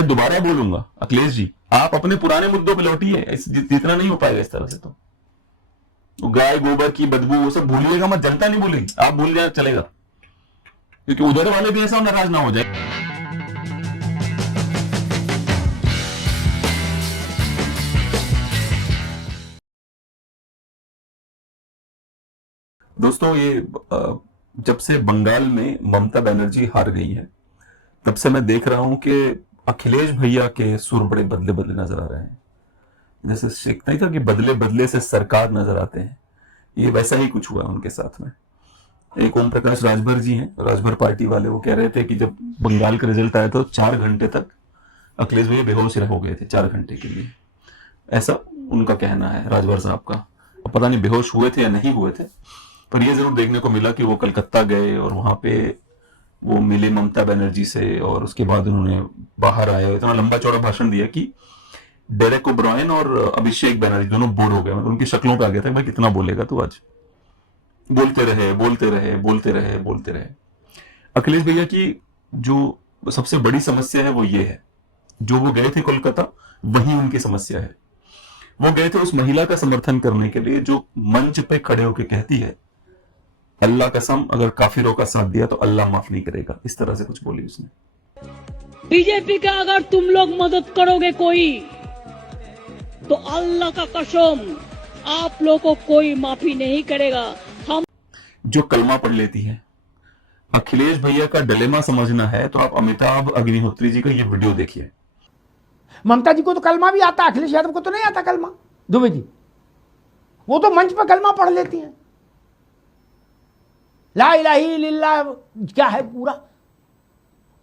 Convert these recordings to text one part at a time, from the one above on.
मैं दोबारा बोलूंगा अखिलेश जी, आप अपने पुराने मुद्दों पे लौटिए, जितना नहीं हो पाएगा इस तरह से। तो गाय गोबर की बदबू वो सब भूलिएगा मत, जनता नहीं भूलेगी, आप भूल जाए चलेगा, क्योंकि उधर वाले भी ऐसा नाराज ना हो जाए। दोस्तों, ये जब से बंगाल में ममता बनर्जी हार गई है, तब से मैं देख रहा हूं कि अखिलेश भैया के सुर बड़े बदले बदले नजर आ रहे हैं। जैसे शेख नहीं था कि बदले बदले से सरकार नजर आते हैं, ये वैसा ही कुछ हुआ उनके साथ में। एक ओम प्रकाश राजभर जी हैं, राजभर पार्टी वाले, वो कह रहे थे कि जब बंगाल का रिजल्ट आया तो 4 घंटे तक अखिलेश भैया बेहोश हो गए थे, 4 घंटे के लिए, ऐसा उनका कहना है राजभर साहब का। अब पता नहीं बेहोश हुए थे या नहीं हुए थे, पर यह जरूर देखने को मिला कि वो कलकत्ता गए और वहां पे वो मिले ममता बनर्जी से, और उसके बाद उन्होंने बाहर आए, इतना लंबा चौड़ा भाषण दिया कि डेरेक ओब्रायन और अभिषेक बनर्जी दोनों बोर हो गए। मतलब उनकी शक्लों पे आ गया था, भाई कितना बोलेगा तू, आज बोलते रहे बोलते रहे बोलते रहे बोलते रहे। अखिलेश भैया की जो सबसे बड़ी समस्या है वो ये है, जो वो गए थे कोलकाता, वही उनकी समस्या है। वो गए थे उस महिला का समर्थन करने के लिए जो मंच पे खड़े होकर कहती है, अल्लाह कसम अगर काफिरों का साथ दिया तो अल्लाह माफ नहीं करेगा, इस तरह से कुछ बोली उसने। बीजेपी का अगर तुम लोग मदद करोगे कोई, तो अल्लाह का कसम आप लोग को कोई माफी नहीं करेगा। हम जो कलमा पढ़ लेती है, अखिलेश भैया का डिलेमा समझना है तो आप अमिताभ अग्निहोत्री जी का ये वीडियो देखिए। ममता जी को तो कलमा भी आता, अखिलेश यादव को तो नहीं आता कलमा। दुबे जी वो तो मंच पर कलमा पढ़ लेती हैं, ला इलाहा इल्लल्लाह क्या है पूरा,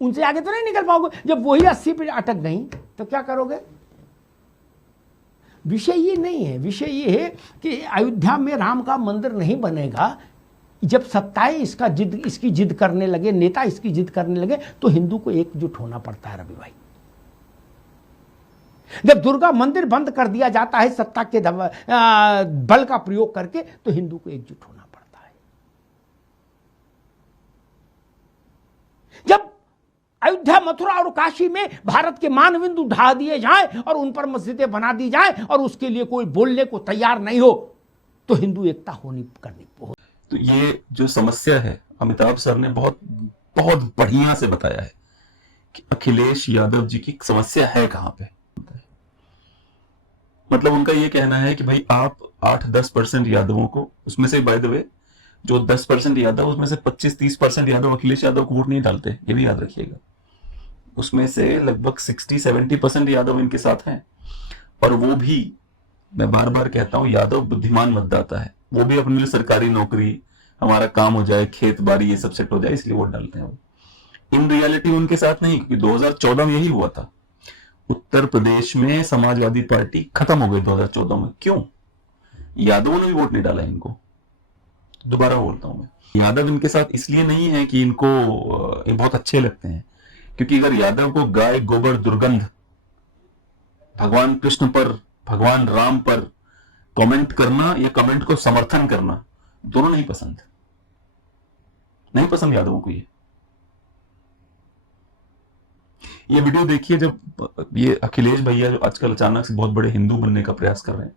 उनसे आगे तो नहीं निकल पाओगे। जब वही 80 पे अटक गई तो क्या करोगे। विषय ये नहीं है, विषय ये है कि अयोध्या में राम का मंदिर नहीं बनेगा। जब सत्ताएं इसकी जिद करने लगे, नेता इसकी जिद करने लगे, तो हिंदू को एकजुट होना पड़ता है रवि भाई। जब दुर्गा मंदिर बंद कर दिया जाता है सत्ता के बल का प्रयोग करके, तो हिंदू को एकजुट होना पड़ता है। जब अयोध्या, मथुरा और काशी में भारत के मानबिंदु ढा दिए जाएं और उन पर मस्जिदें बना दी जाएं और उसके लिए कोई बोलने को तैयार नहीं हो, तो हिंदू एकता होनी करनी। तो ये जो समस्या है, अमिताभ सर ने बहुत बहुत बढ़िया से बताया है कि अखिलेश यादव जी की समस्या है कहां पे। मतलब उनका ये कहना है कि भाई आप 8-10% यादवों को, उसमें से बाय द वे जो 10% यादव, उसमें से 25-30% यादव अखिलेश यादव को वोट नहीं डालते, ये भी याद रखिएगा। उसमें से लगभग 60-70% यादव इनके साथ हैं, और वो भी, मैं बार बार कहता हूं, यादव बुद्धिमान मतदाता है, वो भी अपने लिए सरकारी नौकरी, हमारा काम हो जाए, खेत बाड़ी ये सब सेट हो जाए, इसलिए वोट डालते हैं। इन रियलिटी उनके साथ नहीं, क्योंकि 2014 में यही हुआ था। उत्तर प्रदेश में समाजवादी पार्टी खत्म हो गई 2014 में। क्यों? यादवों ने भी वोट नहीं डाला इनको। दोबारा बोलता हूं मैं, यादव इनके साथ इसलिए नहीं है कि इनको ये बहुत अच्छे लगते हैं, क्योंकि अगर यादव को गाय गोबर दुर्गंध, भगवान कृष्ण पर, भगवान राम पर कमेंट करना या कमेंट को समर्थन करना, दोनों नहीं पसंद, नहीं पसंद यादवों को। ये वीडियो देखिए, जब ये अखिलेश भैया जो आजकल अचानक से बहुत बड़े हिंदू बनने का प्रयास कर रहे हैं,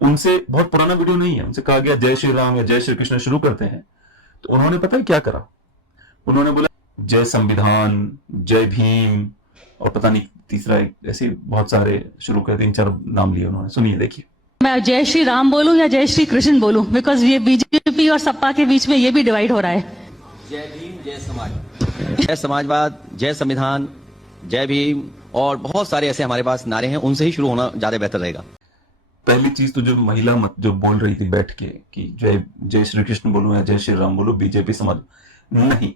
उनसे बहुत पुराना वीडियो नहीं है, उनसे कहा गया जय श्री राम या जय श्री कृष्ण शुरू करते हैं, तो उन्होंने पता है क्या करा, उन्होंने बोला जय संविधान, जय भीम, और पता नहीं तीसरा ऐसे बहुत सारे शुरू कर, 3-4 नाम लिए उन्होंने। सुनिए, देखिए। मैं जय श्री राम बोलूं या जय श्री कृष्ण बोलूं, बिकॉज ये बीजेपी और सपा के बीच में ये भी डिवाइड हो रहा है। जय भीम, जय समाज, जय समाजवाद, जय संविधान, जय भीम, और बहुत सारे ऐसे हमारे पास नारे हैं, उनसे ही शुरू होना ज्यादा बेहतर रहेगा। पहली चीज तो जो महिला जो बोल रही थी बैठ के कि जय श्री कृष्ण बोलूं या जय श्री राम बोलूं, बीजेपी समाज नहीं,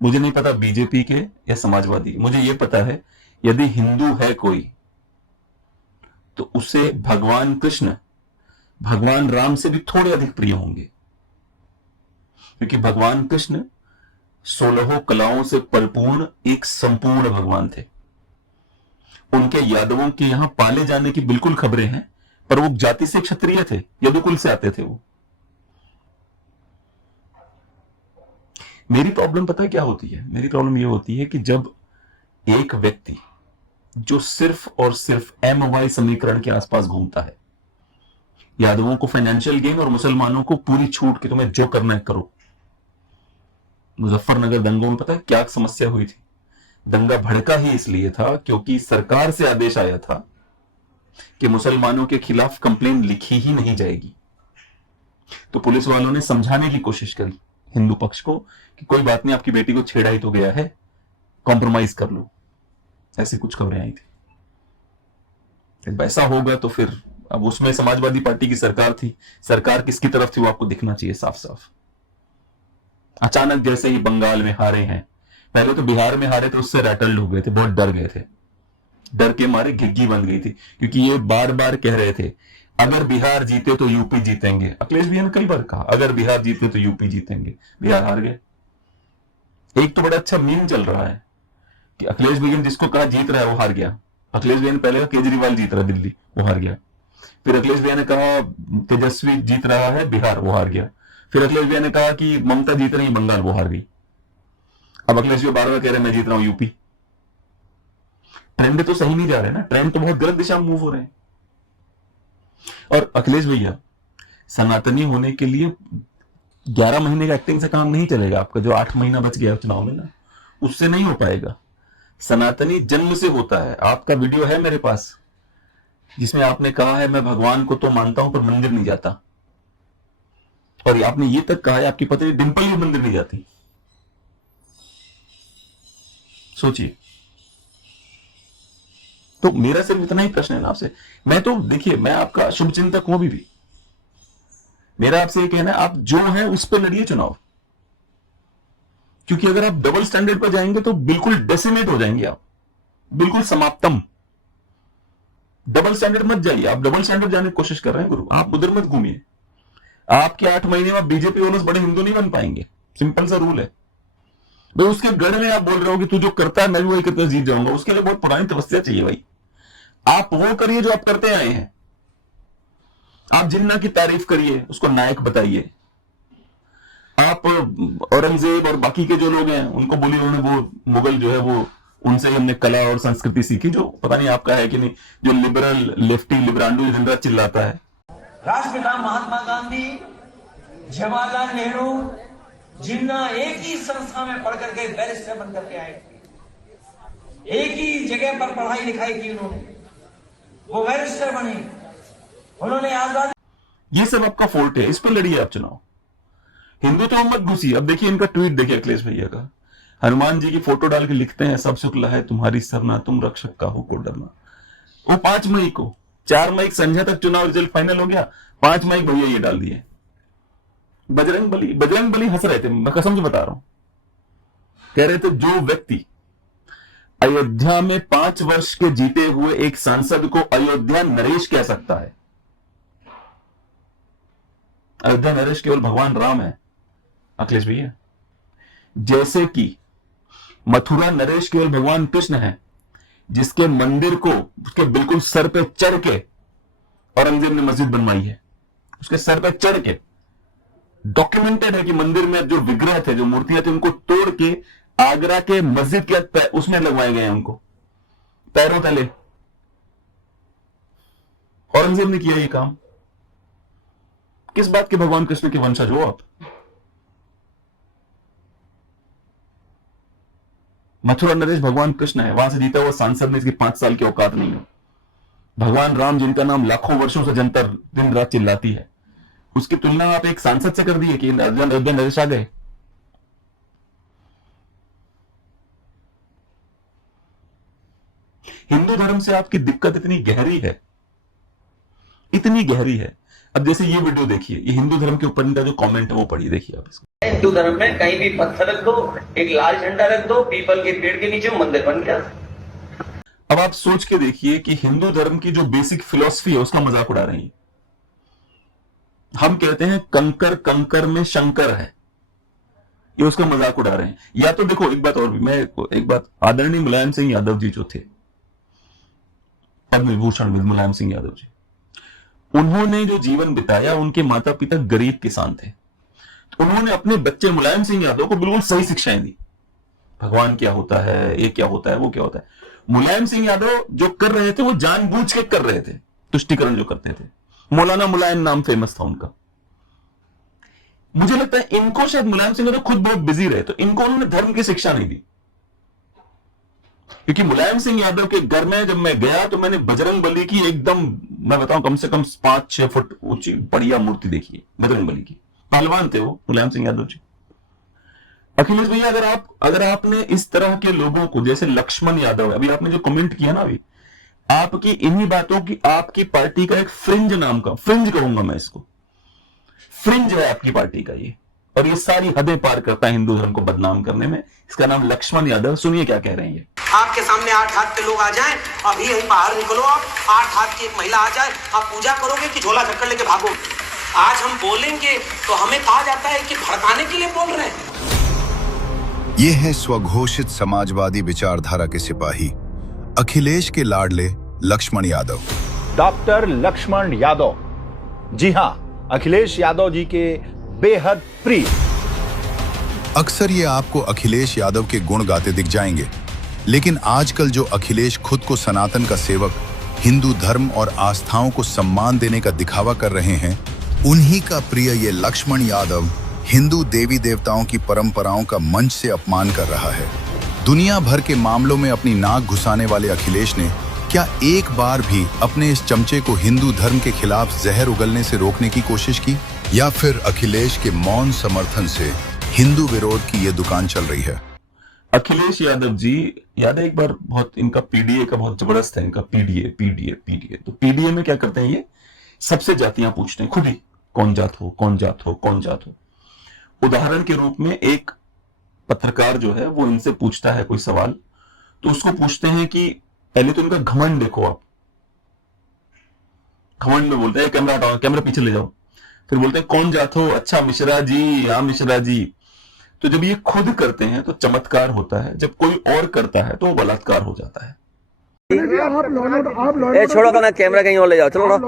मुझे नहीं पता बीजेपी के या समाजवादी, मुझे ये पता है यदि हिंदू है कोई तो उसे भगवान कृष्ण, भगवान राम से भी थोड़े अधिक प्रिय होंगे, क्योंकि भगवान कृष्ण 16 कलाओं से परिपूर्ण एक संपूर्ण भगवान थे। उनके यादवों के यहां पाले जाने की बिल्कुल खबरें हैं, पर वो जाति से क्षत्रिय थे, यदुकुल से आते थे वो। मेरी प्रॉब्लम पता है क्या होती है? मेरी प्रॉब्लम ये होती है कि जब एक व्यक्ति जो सिर्फ और सिर्फ MY समीकरण के आसपास घूमता है, यादवों को फाइनेंशियल गेन और मुसलमानों को पूरी छूट कि तुम्हें जो करना है करो। मुजफ्फरनगर दंगों में पता है क्या समस्या हुई थी? दंगा भड़का ही इसलिए था क्योंकि सरकार से आदेश आया था कि मुसलमानों के खिलाफ कंप्लेन लिखी ही नहीं जाएगी। तो पुलिस वालों ने समझाने की कोशिश करी हिंदू पक्ष को कि कोई बात नहीं, आपकी बेटी को छेड़ा ही तो गया है, कॉम्प्रोमाइज कर लो। ऐसी कुछ खबरें आई थी। ऐसा होगा तो फिर अब उसमें समाजवादी पार्टी की सरकार थी, सरकार किसकी तरफ थी वो आपको दिखना चाहिए साफ साफ। अचानक जैसे ही बंगाल में हारे हैं, पहले तो बिहार में हारे थे, उससे रैटल्ड हो गए थे, बहुत डर गए थे, डर के मारे घिग्गी बन गई थी, क्योंकि ये बार बार कह रहे थे अगर बिहार जीते तो यूपी जीतेंगे। अखिलेश भैया ने कई बार कहा अगर बिहार जीते तो यूपी जीतेंगे, बिहार हार गए। एक तो बड़ा अच्छा मीम चल रहा है कि अखिलेश भैया ने जिसको कहा जीत रहा है वो हार गया। अखिलेश भैया ने पहले कहा केजरीवाल जीत रहा है दिल्ली, वो हार गया। फिर अखिलेश भैया ने कहा तेजस्वी जीत रहा है बिहार, वो हार गया। फिर अखिलेश भैया ने कहा कि ममता जीत रही है बंगाल, वो हार गई। अब अखिलेश भैया बार बार कह रहे हैं मैं जीत रहा हूं यूपी। ट्रेंड तो सही नहीं जा रहे ना, ट्रेंड तो बहुत गलत दिशा में मूव हो रहे हैं। और अखिलेश भैया सनातनी होने के लिए 11 महीने का एक्टिंग से काम नहीं चलेगा। आपका जो 8 महीना बच गया चुनाव में ना, उससे नहीं हो पाएगा। सनातनी जन्म से होता है। आपका वीडियो है मेरे पास जिसमें आपने कहा है मैं भगवान को तो मानता हूं पर मंदिर नहीं जाता, और आपने ये तक कहा है आपकी पत्नी डिंपल भी मंदिर नहीं जाती। सोचिए। तो मेरा सिर्फ इतना ही प्रश्न है ना आपसे। मैं तो देखिए मैं आपका शुभ चिंतक हूं अभी भी। मेरा आपसे ये कहना है आप जो है उस पर लड़िए चुनाव, क्योंकि अगर आप डबल स्टैंडर्ड पर जाएंगे तो बिल्कुल डेसिमेट हो जाएंगे आप, बिल्कुल समाप्तम। डबल स्टैंडर्ड मत जाइए। आप डबल स्टैंडर्ड जाने की कोशिश कर रहे हैं गुरु, आप उधर मत घूमिए। आपके 8 महीने में बीजेपी वालों से बड़े हिंदू नहीं बन पाएंगे। सिंपल सा रूल है भाई। उसके गढ़ में आप बोल रहे हो कि तू जो करता है मैं भी वही करते जीत जाऊंगा, उसके लिए बहुत पुरानी तपस्या चाहिए भाई। आप वो करिए जो आप करते आए हैं। आप जिन्ना की तारीफ करिए, उसको नायक बताइए। आप औरंगजेब और बाकी के जो लोग हैं उनको बोलिए उन्होंने वो मुगल जो है वो उनसे हमने कला और संस्कृति सीखी, जो पता नहीं आपका है कि नहीं, जो लिबरल लेफ्टी लिबरांडू दिन रात चिल्लाता है। राष्ट्रपिता महात्मा गांधी, जवाहरलाल नेहरू, जिन्ना एक ही संस्था में पढ़ करके बैरिस्टर बन करके आए थे। एक ही जगह पर पढ़ाई लिखाई की उन्होंने, वो बैरिस्टर बने, उन्होंने आजादी। ये सब आपका फोर्ट है, इस पर लड़िए आप चुनाव। हिंदू तो मत घुसी। अब देखिए इनका ट्वीट देखिए अखिलेश भैया का, हनुमान जी की फोटो डाल के लिखते हैं सब शुक्ला है तुम्हारी सरना, तुम रक्षक का हो को डरना। वो 5 मई को, 4 मई संध्या तक चुनाव रिजल्ट फाइनल हो गया, 5 मई भैया ये डाल दिए। बजरंग बली हंस रहे थे, मैं कसम से बता रहा हूं। कह रहे थे जो व्यक्ति अयोध्या में 5 वर्ष के जीते हुए एक सांसद को अयोध्या नरेश कह सकता है। अयोध्या नरेश केवल भगवान राम है अखिलेश भैया, जैसे कि मथुरा नरेश केवल भगवान कृष्ण है, जिसके मंदिर को उसके बिल्कुल सर पे चढ़ के औरंगजेब ने मस्जिद बनवाई है। उसके सर पे चढ़ के डॉक्यूमेंटेड है कि मंदिर में जो विग्रह थे, जो मूर्तियां थी, उनको तोड़ के आगरा के मस्जिद के उसमें लगवाए गए हैं, उनको पैरों तले। औरंगजेब ने किया ये काम। किस बात के भगवान कृष्ण के वंशज हो आप? मथुरा नरेश भगवान कृष्ण है, वहां से जीता हुआ सांसद में इसकी 5 साल की औकात नहीं है। भगवान राम जिनका नाम लाखों वर्षों से जनता दिन रात चिल्लाती है, उसकी तुलना आप एक सांसद से कर दी है कि अयोध्या नरेश आ गए। हिंदू धर्म से आपकी दिक्कत इतनी गहरी है, इतनी गहरी है। अब जैसे ये वीडियो देखिए, ये हिंदू धर्म के ऊपर इनका जो कमेंट है वो पढ़िए, देखिए आप इसको। हिंदू धर्म में कहीं भी पत्थर रख दो, एक लाल झंडा रख दो, पीपल के पेड़ के नीचे मंदिर बन गया। अब आप सोच के देखिए कि हिंदू धर्म की जो बेसिक फिलॉसफी है उसका मजाक उड़ा रही है। हम कहते हैं कंकर कंकर में शंकर है, ये उसका मजाक उड़ा रहे हैं। या तो देखो एक बात और भी, मैं एक बात, आदरणीय मुलायम सिंह यादव जी जो थे, पद्म विभूषण मुलायम सिंह यादव जी, उन्होंने जो जीवन बिताया, उनके माता पिता गरीब किसान थे। तो उन्होंने अपने बच्चे मुलायम सिंह यादव को बिल्कुल सही शिक्षाएं दी। भगवान क्या होता है, ये क्या होता है, वो क्या होता है। मुलायम सिंह यादव जो कर रहे थे वो जानबूझ के कर रहे थे, तुष्टिकरण जो करते थे। मौलाना मुलायम नाम फेमस था उनका। मुझे लगता है इनको शायद मुलायम सिंह यादव खुद बहुत बिजी रहे, तो इनको उन्होंने धर्म की शिक्षा नहीं दी। क्योंकि मुलायम सिंह यादव के घर में जब मैं गया तो मैंने बजरंग बली की एकदम, मैं बताऊं, कम से कम 5-6 फुट ऊंची बढ़िया मूर्ति देखी है बजरंग बली की। पहलवान थे वो मुलायम सिंह यादव जी। अखिलेश भैया, अगर आपने इस तरह के लोगों को, जैसे लक्ष्मण यादव, अभी आपने जो कमेंट किया ना, अभी आपकी इन्हीं बातों की, आपकी पार्टी का एक फ्रिंज नाम का, फ्रिंज कहूंगा मैं इसको, फ्रिंज है आपकी पार्टी का ये, और ये सारी हदें पार करता है हिंदू धर्म को बदनाम करने में। इसका नाम लक्ष्मण यादव। सुनिए क्या कह रहे हैं ये। आपके सामने 8 हाथ के लोग आ जाएं, अभी यहीं बाहर निकलो, आप 8 हाथ की एक महिला आ जाए, आप पूजा करोगे कि झोला झक्कड़ लेके भागोगे? आज हम बोलेंगे तो हमें कहा जाता है कि भड़काने के लिए बोल रहे हैं। ये है स्वघोषित समाजवादी विचारधारा के सिपाही अखिलेश के लाडले लक्ष्मण यादव। डॉक्टर लक्ष्मण यादव, जी हां, अखिलेश यादव जी के बेहद प्रिय। अक्सर ये आपको अखिलेश यादव के गुण गाते दिख जाएंगे, लेकिन आजकल जो अखिलेश खुद को सनातन का सेवक, हिंदू धर्म और आस्थाओं को सम्मान देने का दिखावा कर रहे हैं, उन्हीं का प्रिय ये लक्ष्मण यादव हिंदू देवी देवताओं की परंपराओं का मंच से अपमान कर रहा है। दुनिया भर के मामलों में अपनी नाक घुसाने वाले अखिलेश ने क्या एक बार भी अपने इस चमचे को हिंदू धर्म के खिलाफ जहर उगलने से रोकने की कोशिश की, या फिर अखिलेश के मौन समर्थन से हिंदू विरोध की ये दुकान चल रही है? अखिलेश यादव जी, याद है एक बार, बहुत इनका पीडीए का बहुत जबरदस्त है, इनका पीडीए। तो पीडीए में क्या करते हैं, ये सबसे जातियां पूछते हैं खुद ही, कौन जात हो, कौन जात हो, कौन जात हो। उदाहरण के रूप में एक पत्रकार जो है वो इनसे पूछता है कोई सवाल, तो उसको पूछते हैं कि पहले तो इनका घमंड देखो आप। घमंड में बोलते हैं कैमरा हटाओ, कैमरा पीछे ले जाओ। फिर बोलते हैं कौन जात हो, अच्छा मिश्रा जी, हाँ मिश्रा जी। तो जब ये खुद करते हैं तो चमत्कार होता है, जब कोई और करता है तो वो बलात्कार हो जाता है। छोड़ो ना, कैमरा कहीं और ले जाओ, चलो ना। आप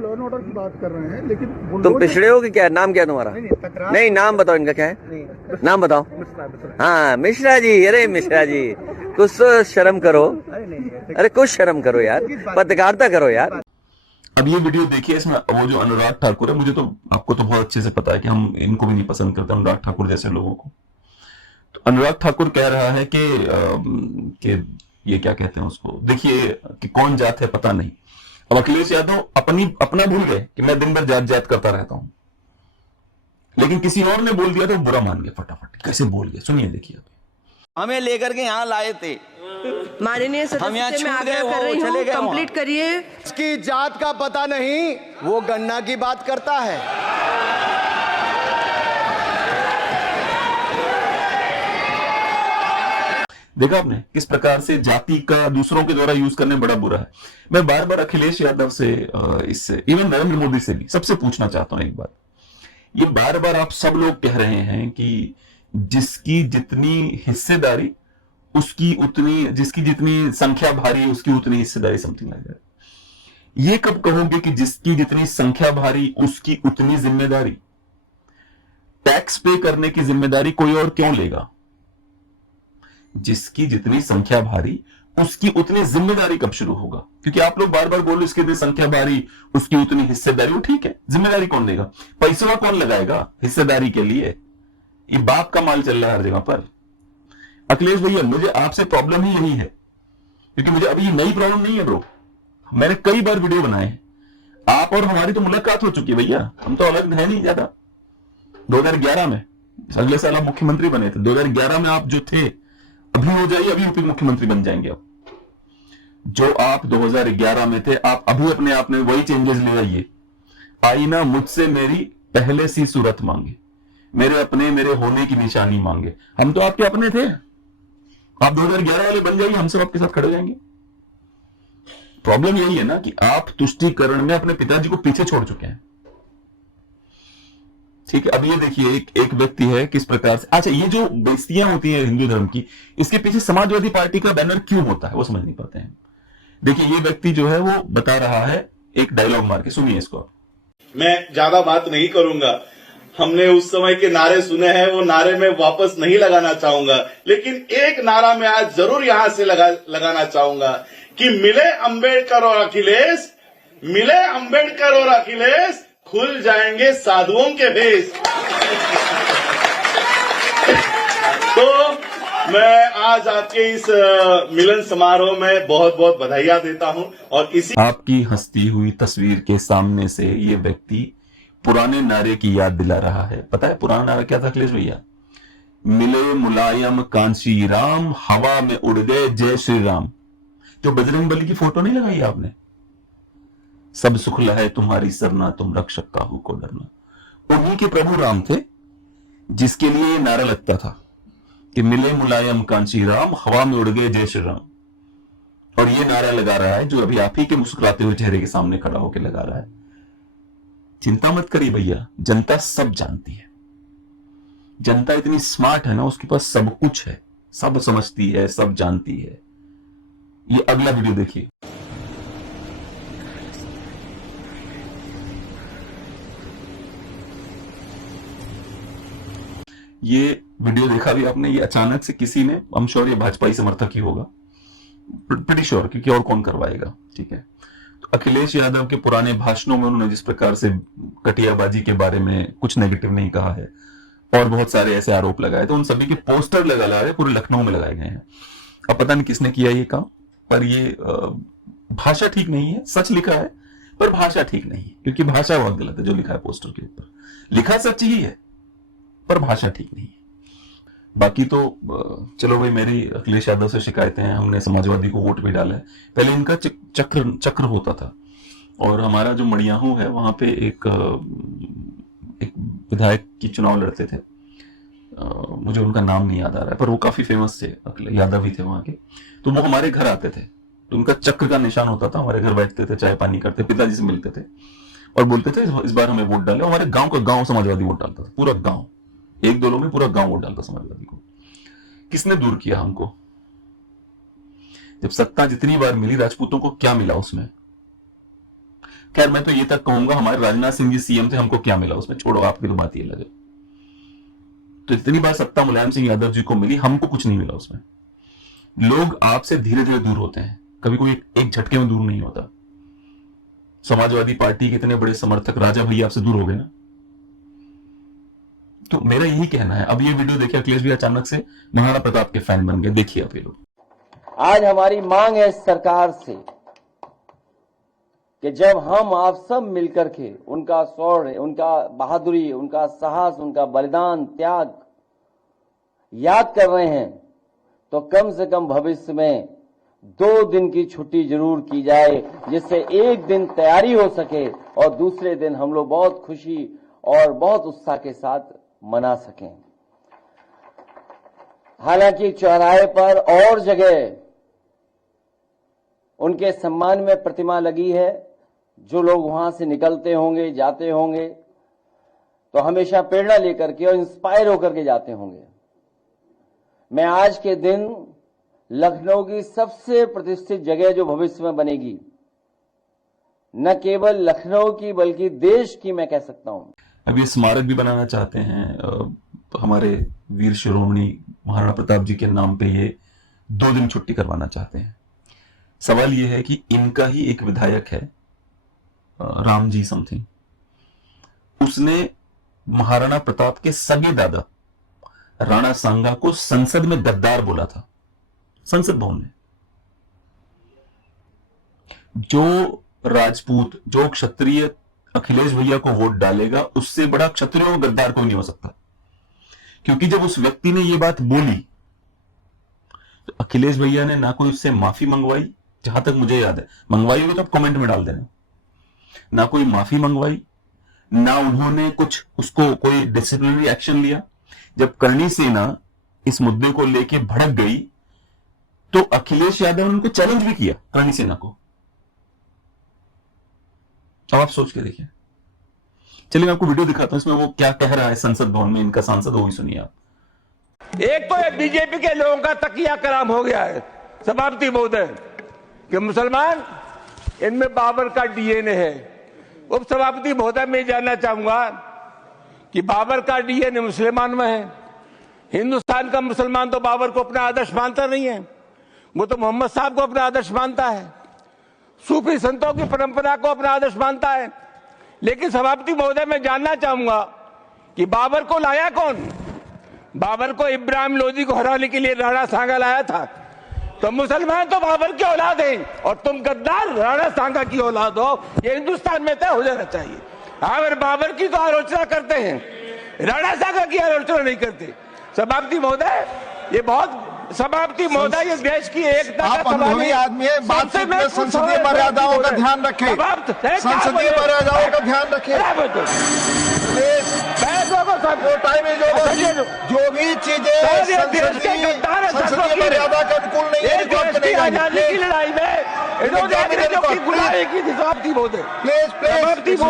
लॉ एंड ऑर्डर की बात कर रहे हैं, लेकिन तुम पिछड़े हो कि क्या? नाम क्या तुम्हारा? नहीं, नाम बताओ इनका क्या है, नाम बताओ। हाँ मिश्रा जी, अरे मिश्रा जी, कुछ तो शर्म करो, अरे कुछ शर्म करो यार, पत्रकारिता करो यार। अब ये वीडियो देखिए, इसमें वो जो अनुराग ठाकुर है, मुझे तो, आपको तो बहुत अच्छे से पता है कि हम इनको भी नहीं पसंद करते, अनुराग ठाकुर जैसे लोगों को। तो अनुराग ठाकुर कह रहा है कि ये क्या कहते हैं उसको, देखिए कि कौन जात है पता नहीं। अब अखिलेश यादव अपना भूल गए कि मैं दिन भर जात जात करता रहता हूं, लेकिन किसी और ने बोल दिया तो बुरा मान गए फटाफट। कैसे बोल गए, सुनिए, देखिए। हमें लेकर के यहाँ लाए थे, माननीय सदस्य, मैं आग्रह कर रही हूँ, कंप्लीट करिए। इसकी जात का पता नहीं, वो गन्ना की बात करता है। देखा आपने किस प्रकार से जाति का दूसरों के द्वारा यूज करने बड़ा बुरा है। मैं बार बार अखिलेश यादव से, इससे, इवन नरेंद्र मोदी से भी, सबसे पूछना चाहता हूं एक बात। ये बार बार आप सब लोग कह रहे हैं कि जिसकी जितनी हिस्सेदारी उसकी उतनी, जिसकी जितनी संख्या भारी उसकी उतनी हिस्सेदारी, समथिंग लाइक दैट। ये कब कहोगे कि जिसकी जितनी संख्या भारी उसकी उतनी जिम्मेदारी? टैक्स पे करने की जिम्मेदारी कोई और क्यों लेगा? जिसकी जितनी संख्या भारी उसकी उतनी जिम्मेदारी कब शुरू होगा? क्योंकि आप लोग बार बार बोलो इसकी जितनी संख्या भारी उसकी उतनी हिस्सेदारी, वो ठीक है, जिम्मेदारी कौन देगा? पैसा कौन लगाएगा हिस्सेदारी के लिए? ये बाप का माल चल रहा है हर जगह पर। अखिलेश भैया, मुझे आपसे प्रॉब्लम ही यही है, क्योंकि मुझे अभी नई प्रॉब्लम नहीं है ब्रो। मैंने कई बार वीडियो बनाए हैं, आप और हमारी तो मुलाकात हो चुकी है भैया, हम तो अलग है नहीं ज्यादा। 2011 में, अगले साल आप मुख्यमंत्री बने थे, 2011 में आप जो थे, अभी हो जाइए, अभी उप मुख्यमंत्री बन जाएंगे आप। जो आप 2011 में थे, आप अभी अपने आप में वही चेंजेस ले आइए। आईना मुझसे मेरी पहले सी सूरत मांगे, मेरे अपने मेरे होने की निशानी मांगे। हम तो आपके अपने थे, आप 2011 वाले बन जाइए, हम सब आपके साथ खड़े हो जाएंगे। प्रॉब्लम यही है ना कि आप तुष्टीकरण में अपने पिताजी को पीछे छोड़ चुके हैं। ठीक है, अब ये देखिए, एक व्यक्ति है किस प्रकार से, अच्छा ये जो बेइज्जतियां होती हैं हिंदू धर्म की, इसके पीछे समाजवादी पार्टी का बैनर क्यों होता है वो समझ नहीं पाते हैं। देखिए ये व्यक्ति जो है वो बता रहा है, एक डायलॉग मार के सुनिए इसको। मैं ज्यादा बात नहीं करूंगा, हमने उस समय के नारे सुने हैं, वो नारे मैं वापस नहीं लगाना चाहूंगा, लेकिन एक नारा मैं आज जरूर यहां से लगाना चाहूंगा कि मिले अंबेडकर और अखिलेश, मिले अंबेडकर और अखिलेश, खुल जाएंगे साधुओं के भेष। तो मैं आज आपके इस मिलन समारोह में बहुत बहुत बधाइयां देता हूं। और इसी आपकी हंसती हुई तस्वीर के सामने से ये व्यक्ति पुराने नारे की याद दिला रहा है। पता है पुराना नारा क्या था अखिलेश भैया? मिले मुलायम कांशी राम, हवा में उड़ गए जय श्री राम। जो बजरंग बली की फोटो नहीं लगाई आपने, सब सुख लहे तुम्हारी सरना, तुम रक्षक काहू को डरना। उन्हीं के प्रभु राम थे जिसके लिए ये नारा लगता था कि मिले मुलायम कांची राम, हवा में उड़ गए जय श्री राम। और ये नारा लगा रहा है जो अभी आप ही के मुस्कुराते हुए चेहरे के सामने खड़ा होकर लगा रहा है। चिंता मत करिए भैया, जनता सब जानती है। जनता इतनी स्मार्ट है ना, उसके पास सब कुछ है, सब समझती है, सब जानती है। ये अगला वीडियो देखिए। ये वीडियो देखा भी आपने? ये अचानक से किसी ने, हम श्योर ये भाजपा समर्थक ही होगा, प्रीटी श्योर, क्योंकि और कौन करवाएगा, ठीक है। तो अखिलेश यादव के पुराने भाषणों में उन्होंने जिस प्रकार से कटियाबाजी के बारे में कुछ नेगेटिव नहीं कहा है और बहुत सारे ऐसे आरोप लगाए, तो उन सभी के पोस्टर लगा रहे पूरे लखनऊ में लगाए गए हैं। अब पता नहीं किसने किया ये काम, पर ये भाषा ठीक नहीं है। सच लिखा है पर भाषा ठीक नहीं है, क्योंकि भाषा बहुत गलत है जो लिखा है पोस्टर के ऊपर। लिखा सच ही है पर भाषा ठीक नहीं है। बाकी तो चलो भाई, मेरी अखिलेश यादव से शिकायतें हैं, हमने समाजवादी को वोट भी डाला है। पहले इनका चक्र होता था, और हमारा जो मड़ियाहू है वहां पे एक विधायक की चुनाव लड़ते थे, मुझे उनका नाम नहीं याद आ रहा है, पर वो काफी फेमस थे, यादव ही थे वहां के। तो वो हमारे घर आते थे, तो उनका चक्र का निशान होता था, हमारे घर बैठते थे, चाय पानी करते, पिताजी से मिलते थे और बोलते थे इस बार हमें वोट डाले। हमारे गांव का गांव समाजवादी वोट डालता था, पूरा गांव, एक दो लोग में पूरा गांव वोट डालता समाजवादी को। किसने दूर किया हमको? जब सत्ता जितनी बार मिली, राजपूतों को क्या मिला उसमें? खैर मैं तो ये तक कहूंगा, हमारे राजनाथ सिंह जी सीएम थे, हमको क्या मिला उसमें छोड़ो, आपकी तो बात ये लगे। तो जितनी बार सत्ता मुलायम सिंह यादव जी को मिली, हमको कुछ नहीं मिला उसमें। लोग आपसे धीरे धीरे दूर होते हैं, कभी कोई एक झटके में दूर नहीं होता। समाजवादी पार्टी के इतने बड़े समर्थक राजा भैया आपसे दूर हो गए ना। तो मेरा यही कहना है। अब ये वीडियो देखिए, अखिलेश भी अचानक से महाराणा प्रताप के फैन बन गए। देखिए आप ये लोग। आज हमारी मांग है सरकार से कि जब हम आप सब मिलकर के उनका शौर्य, उनका बहादुरी, उनका साहस, उनका बलिदान, त्याग याद कर रहे हैं, तो कम से कम भविष्य में 2 दिन की छुट्टी जरूर की जाए, जिससे एक दिन तैयारी हो सके और दूसरे दिन हम लोग बहुत खुशी और बहुत उत्साह के साथ मना सकें। हालांकि चौराहे पर और जगह उनके सम्मान में प्रतिमा लगी है, जो लोग वहां से निकलते होंगे, जाते होंगे, तो हमेशा प्रेरणा लेकर के और इंस्पायर होकर के जाते होंगे। मैं आज के दिन लखनऊ की सबसे प्रतिष्ठित जगह जो भविष्य में बनेगी, न केवल लखनऊ की बल्कि देश की मैं कह सकता हूं। अब ये स्मारक भी बनाना चाहते हैं हमारे वीर शिरोमणि महाराणा प्रताप जी के नाम पे, ये 2 दिन छुट्टी करवाना चाहते हैं। सवाल ये है कि इनका ही एक विधायक है राम जी समथिंग, उसने महाराणा प्रताप के सगे दादा राणा सांगा को संसद में गद्दार बोला था, संसद भवन में। जो राजपूत, जो क्षत्रिय अखिलेश भैया को वोट डालेगा, उससे बड़ा क्षत्रियों को गद्दार कोई नहीं हो सकता। क्योंकि जब उस व्यक्ति ने ये बात बोली तो अखिलेश भैया ने ना कोई उससे माफी मंगवाई, जहां तक मुझे याद है, मंगवाई होगी तो आप कमेंट में डाल देना, ना कोई माफी मंगवाई, ना उन्होंने कुछ उसको कोई डिसिप्लिनरी एक्शन लिया। जब करणी सेना इस मुद्दे को लेके भड़क गई तो अखिलेश यादव ने उनको चैलेंज भी किया, करणी सेना को। अब आप सोच के देखिए। चलिए मैं आपको वीडियो दिखाता हूं, इसमें वो क्या कह रहा है संसद भवन में, इनका सांसद, वो भी सुनिए आप। एक तो ये बीजेपी के लोगों का तकिया कलाम हो गया है सभापति महोदय कि मुसलमान, इनमें बाबर का डीएनए है। उप सभापति महोदय, मैं जानना चाहूंगा कि बाबर का डीएनए मुसलमान में है। हिंदुस्तान का मुसलमान तो बाबर को अपना आदर्श मानता नहीं है, वो तो मोहम्मद साहब को अपना आदर्श मानता है, सूफी संतों की परंपरा को अपना आदर्श मानता है। लेकिन सभापति महोदय, मैं जानना चाहूंगा कि बाबर को लाया कौन? बाबर को इब्राहिम लोदी को हराने के लिए राणा सांगा लाया था। तो मुसलमान तो बाबर की औलाद हैं और तुम गद्दार राणा सांगा की औलाद हो, ये हिंदुस्तान में तय हो जाना चाहिए। अगर बाबर की तो आलोचना करते हैं, राणा सांगा की आलोचना नहीं करते। सभापति महोदय, ये बहुत सभापति महोदय, ये देश की एकता आप अनुभवी आदमी है, बातचीत में संसदीय मर्यादाओं का ध्यान रखें, संसदीय मर्यादाओं का ध्यान रखें। Time is over. जो भी चीजें संसदीय मर्यादा का अनुकूल नहीं है, आजादी की लड़ाई में इन्होंने अंग्रेजों की गुलामी की थी। सभापति महोदय, please,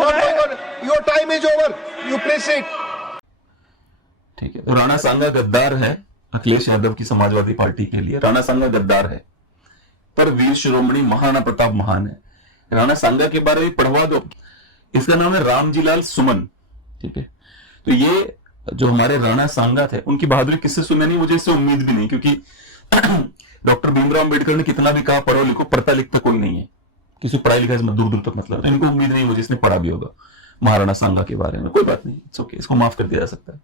your time is over, you please sit. ठीक है, तो राणा सांगा गद्दार है अखिलेश यादव की समाजवादी पार्टी के लिए। राणा सांगा गद्दार है, पर वीर शिरोमणि महाराणा प्रताप महान है। राणा सांगा के बारे में पढ़वा दो, इसका नाम है रामजीलाल सुमन। ठीक है, तो ये जो हमारे राणा सांगा थे, उनकी बहादुरी किससे सुने नहीं, मुझे इससे उम्मीद भी नहीं, क्योंकि डॉक्टर भीमराव अंबेडकर ने कितना भी कहा पढ़ो लिखो, पढ़ता लिखता कोई नहीं है, किसी पढ़ाई लिखाई से दूर दूर तक मतलब। इनको उम्मीद नहीं मुझे इसने पढ़ा भी होगा महाराणा सांगा के बारे में। कोई बात नहीं, इट्स ओके, इसको माफ कर दिया जा सकता है।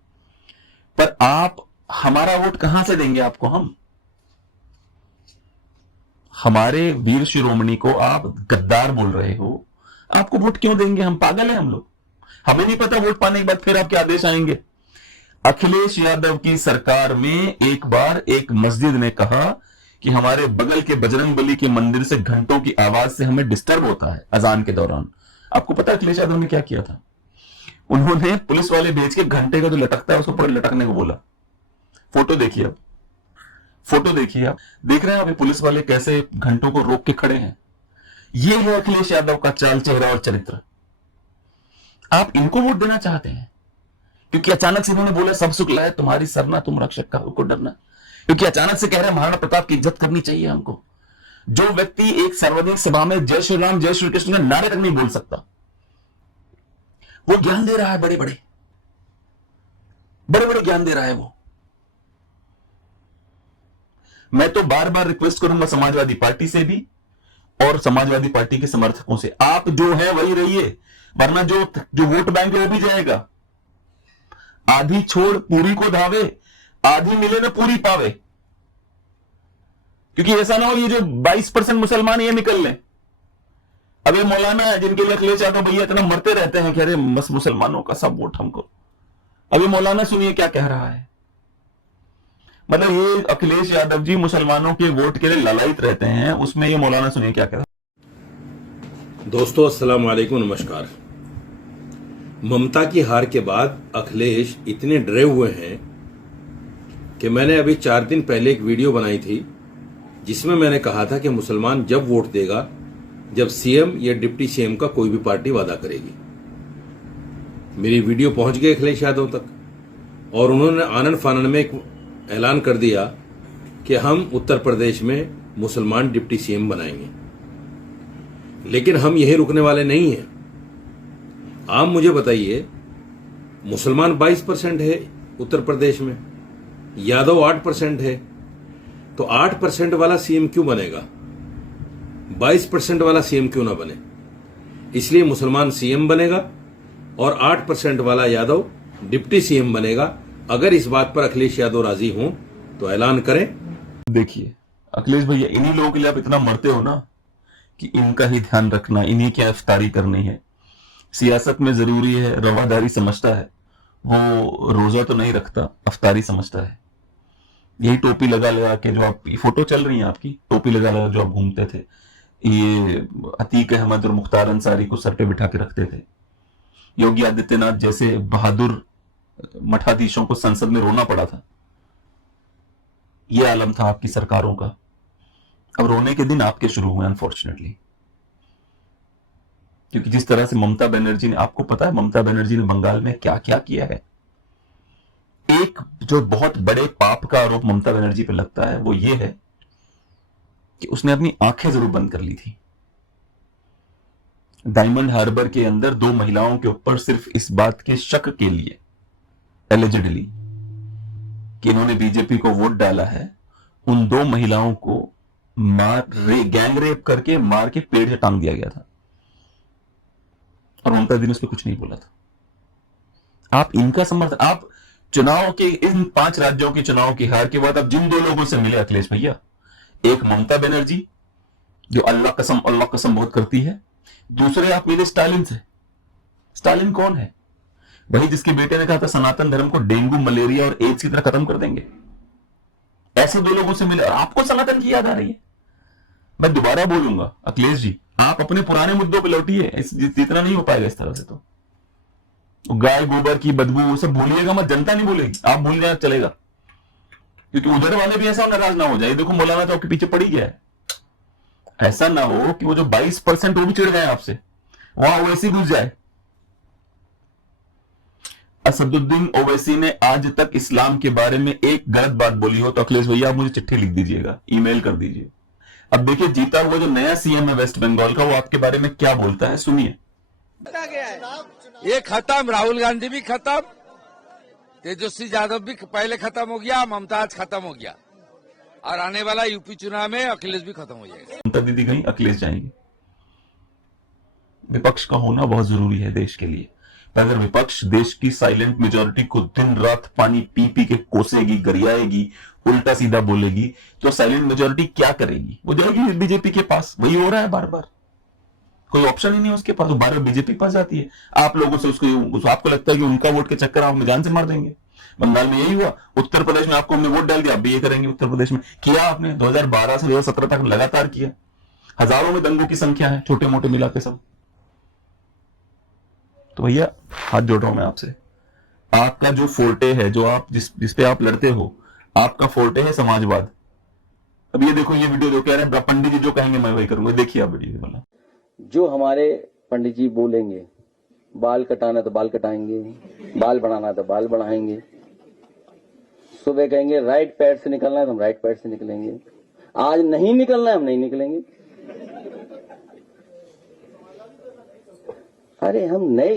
पर आप हमारा वोट कहां से देंगे आपको? हम हमारे वीर शिरोमणि को आप गद्दार बोल रहे हो, आपको वोट क्यों देंगे? हम पागल हैं हम लोग? हमें नहीं पता वोट पाने के बाद फिर आपके आदेश आएंगे। अखिलेश यादव की सरकार में एक बार एक मस्जिद ने कहा कि हमारे बगल के बजरंगबली के मंदिर से घंटों की आवाज से हमें डिस्टर्ब होता है अजान के दौरान। आपको पता है अखिलेश यादव ने क्या किया था? उन्होंने पुलिस वाले भेज के घंटे का जो लटकता है उसको पकड़ लटकने को बोला। फोटो देखिए, अब फोटो देखिए, आप देख रहे हैं अभी पुलिस वाले कैसे घंटों को रोक के खड़े हैं। ये है अखिलेश यादव का चाल, चेहरा और चरित्र। आप इनको वोट देना चाहते हैं क्योंकि अचानक से इन्होंने बोला सब सुख लाए तुम्हारी सरना, तुम रक्षक का को डरना, क्योंकि अचानक से कह रहे हैं महाराणा प्रताप की इज्जत करनी चाहिए हमको। जो व्यक्ति एक सार्वजनिक सभा में जय श्री राम जय श्री कृष्ण का नारे तक नहीं बोल सकता, वो ज्ञान दे रहा है, बड़े बड़े ज्ञान दे रहा है वो। मैं तो बार बार रिक्वेस्ट करूंगा समाजवादी पार्टी से भी और समाजवादी पार्टी के समर्थकों से, आप जो है वही रहिए, वरना जो वोट बैंक है वो भी जाएगा। आधी छोड़ पूरी को धावे, आधी मिले ना पूरी पावे, क्योंकि ऐसा ना हो ये जो 22% मुसलमान ये निकल लें। अब ये मौलाना है जिनके लिए अखिलेश यादव भैया इतना मरते रहते हैं कि अरे बस मुसलमानों का सब वोट हमको। अभी मौलाना सुनिए क्या कह रहा है, मतलब ये अखिलेश यादव जी मुसलमानों के वोट के लिए ललायित रहते हैं, उसमें ये मौलाना सुनिए क्या कह रहा है। दोस्तों अस्सलाम वालेकुम, नमस्कार। ममता की हार के बाद अखिलेश इतने डरे हुए हैं कि मैंने अभी 4 दिन पहले एक वीडियो बनाई थी जिसमें मैंने कहा था कि मुसलमान जब वोट देगा जब सीएम या डिप्टी सीएम का कोई भी पार्टी वादा करेगी। मेरी वीडियो पहुंच गई अखिलेश यादव तक और उन्होंने आनन फानन में एक ऐलान कर दिया कि हम उत्तर प्रदेश में मुसलमान डिप्टी सीएम बनाएंगे। लेकिन हम यही रुकने वाले नहीं हैं। आप मुझे बताइए, मुसलमान 22% है उत्तर प्रदेश में, यादव 8% है, तो 8% वाला सीएम क्यों बनेगा? 22% वाला सीएम क्यों ना बने? इसलिए मुसलमान सीएम बनेगा और 8% वाला यादव डिप्टी सीएम बनेगा। अगर इस बात पर अखिलेश यादव राजी हों तो ऐलान करें। देखिए अखिलेश भैया, इन्हीं लोगों के लिए आप इतना मरते हो ना कि इनका ही ध्यान रखना, इन्हीं की इफ्तारी करनी है। सियासत में जरूरी है, रवादारी समझता है, वो रोजा तो नहीं रखता, अफ्तारी समझता है। यही टोपी लगा के जो आप फोटो चल रही है आपकी, टोपी लगा जो आप घूमते थे, ये अतीक अहमद और मुख्तार अंसारी को सर पे बिठा के रखते थे। योगी आदित्यनाथ जैसे बहादुर मठाधीशों को संसद में रोना पड़ा था। यह आलम था आपकी सरकारों का। अब रोने के दिन आपके शुरू हुए अनफॉर्चुनेटली, क्योंकि जिस तरह से ममता बनर्जी ने, आपको पता है ममता बनर्जी ने बंगाल में क्या क्या किया है। एक जो बहुत बड़े पाप का आरोप ममता बनर्जी पे लगता है वो ये है कि उसने अपनी आंखें जरूर बंद कर ली थी। डायमंड हार्बर के अंदर 2 महिलाओं के ऊपर सिर्फ इस बात के शक के लिए एलिजिडली कि इन्होंने बीजेपी को वोट डाला है, उन 2 महिलाओं को गैंग रेप करके मार के पेड़ से टांग दिया गया था और ममता दी ने उस पर कुछ नहीं बोला था। आप इनका समर्थन, आप चुनाव के इन 5 राज्यों के चुनाव की हार के बाद आप जिन 2 लोगों से मिले अखिलेश भैया, एक ममता बनर्जी जो अल्लाह कसम बहुत करती है, दूसरे आप मिले स्टालिन से। स्टालिन कौन है? वही जिसके बेटे ने कहा था सनातन धर्म को डेंगू, मलेरिया और एड्स की तरह खत्म कर देंगे। ऐसे 2 लोगों से मिले और आपको सनातन की याद आ रही है। मैं दोबारा बोलूंगा अखिलेश जी, आप अपने पुराने मुद्दों पे लौटिए, इतना नहीं हो पाएगा इस तरह से। तो गाय गोबर की बदबू वो सब भूलिएगा मत, जनता नहीं भूलेगी, आप भूल जाए चलेगा, क्योंकि उधर वाले भी ऐसा नाराज ना हो जाए, देखो मौलाना तो आपके पीछे पड़ी गया है। ऐसा ना हो कि वो जो 22% वो भी चिढ़ गए आपसे, वहां ओवैसी घुस जाए। असदुद्दीन ओवैसी ने आज तक इस्लाम के बारे में एक गलत बात बोली हो तो अखिलेश भैया आप मुझे चिट्ठी लिख दीजिएगा, ईमेल कर दीजिए। अब देखिए जीता हुआ जो नया सीएम है वेस्ट बंगाल का, वो आपके बारे में क्या बोलता है, सुनिए। ये खत्म, राहुल गांधी भी खत्म, तेजस्वी यादव भी पहले खत्म हो गया, ममता आज खत्म हो गया, और आने वाला यूपी चुनाव में अखिलेश भी खत्म हो जाएगा। ममता दीदी गई, अखिलेश जाएंगे। विपक्ष का होना बहुत जरूरी है देश के लिए। पर अगर विपक्ष देश की साइलेंट मेजॉरिटी को दिन रात पानी पी पी के कोसेगी, गरियाएगी, उल्टा सीधा बोलेगी, तो साइलेंट मेजॉरिटी क्या करेगी? वो जाएगी बीजेपी के पास। वही हो रहा है बार बार, कोई ऑप्शन ही नहीं है उसके पास, वो बार बार बीजेपी के पास जाती है। आप लोगों से उसको आपको लगता है कि उनका वोट के चक्कर आप जान से मार देंगे। बंगाल में यही हुआ, उत्तर प्रदेश में आपको हमने वोट डाल दिया, आप भी ये करेंगे। उत्तर प्रदेश में किया आपने, 2012 से 2017 तक लगातार किया। हजारों में दंगों की संख्या है, छोटे मोटे मिला के सब। तो भैया हाथ जोड़ रहा हूं मैं आपसे, आपका जो फोर्टे है, जो आप जिस पे आप लड़ते हो, आपका फोर्टे है समाजवाद। अब ये देखो, ये वीडियो जो कह रहे हैं पंडित जी जो कहेंगे मैं वही करूंगा। देखिए आप वीडियो वाला। जो हमारे पंडित जी बोलेंगे, बाल कटाना तो बाल कटाएंगे, बाल बढ़ाना तो बाल बढ़ाएंगे। सुबह कहेंगे राइट पैर से निकलना है तो हम राइट पैर से निकलेंगे, आज नहीं निकलना है हम नहीं निकलेंगे। अरे हम नए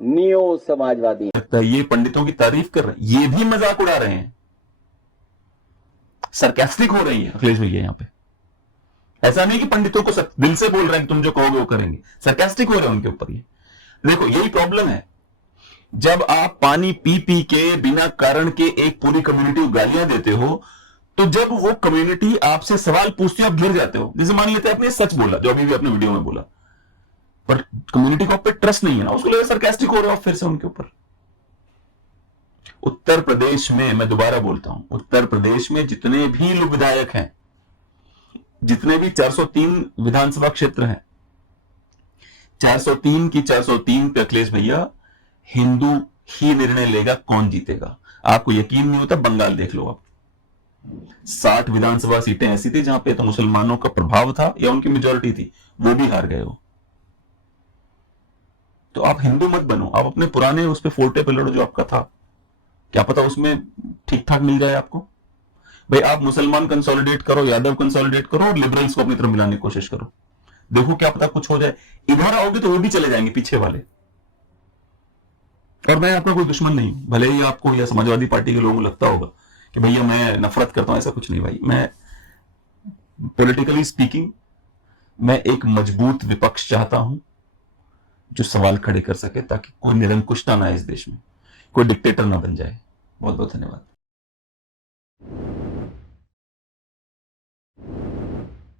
न्यू समाजवादी। ये पंडितों की तारीफ कर रहे हैं, ये भी मजाक उड़ा रहे हैं, सरकास्टिक हो रही है अखिलेश भैया यहाँ पे। ऐसा नहीं कि पंडितों को दिल से बोल रहे हैं कि तुम जो कहोगे वो करेंगे, सरकास्टिक हो रहे हैं उनके ऊपर। ये देखो, यही प्रॉब्लम है। जब आप पानी पी पी के बिना कारण के एक पूरी कम्युनिटी को गालियां देते हो, तो जब वो कम्युनिटी आपसे सवाल पूछती है आप गिर जाते हो। जैसे मान लेते हैं आपने सच बोला, जो अभी भी अपने वीडियो में बोला, पर कम्युनिटी को आप पे ट्रस्ट नहीं है ना, उसको लेकर सरकास्टिक हो रहे हो आप फिर से उनके ऊपर। उत्तर प्रदेश में, मैं दोबारा बोलता हूं, उत्तर प्रदेश में जितने भी लोग विधायक हैं, जितने भी 403 विधानसभा क्षेत्र हैं, 403 की 403 पे अखिलेश भैया हिंदू ही निर्णय लेगा कौन जीतेगा। आपको यकीन नहीं होता, बंगाल देख लो आप, 60 विधानसभा सीटें ऐसी थी जहां पे तो मुसलमानों का प्रभाव था या उनकी मेजॉरिटी थी, वो भी हार गए हो। तो आप हिंदू मत बनो, आप अपने पुराने उस पे फोर्टे पे लड़ो जो आपका था, क्या पता उसमें ठीक ठाक मिल जाए आपको। भाई आप मुसलमान कंसोलिडेट करो, यादव कंसोलिडेट करो और लिबरल्स को अपनी तरफ मिलाने की कोशिश करो, देखो क्या पता कुछ हो जाए। इधर आओगे तो वो भी चले जाएंगे पीछे वाले। और मैं आपका कोई दुश्मन नहीं, भले ही आपको या समाजवादी पार्टी के लोगों को लगता होगा कि भैया मैं नफरत करता हूं, ऐसा कुछ नहीं भाई। मैं पॉलिटिकली स्पीकिंग, मैं एक मजबूत विपक्ष चाहता हूं जो सवाल खड़े कर सके, ताकि कोई निरंकुशता ना आए इस देश में, कोई डिक्टेटर ना बन जाए। बहुत बहुत धन्यवाद।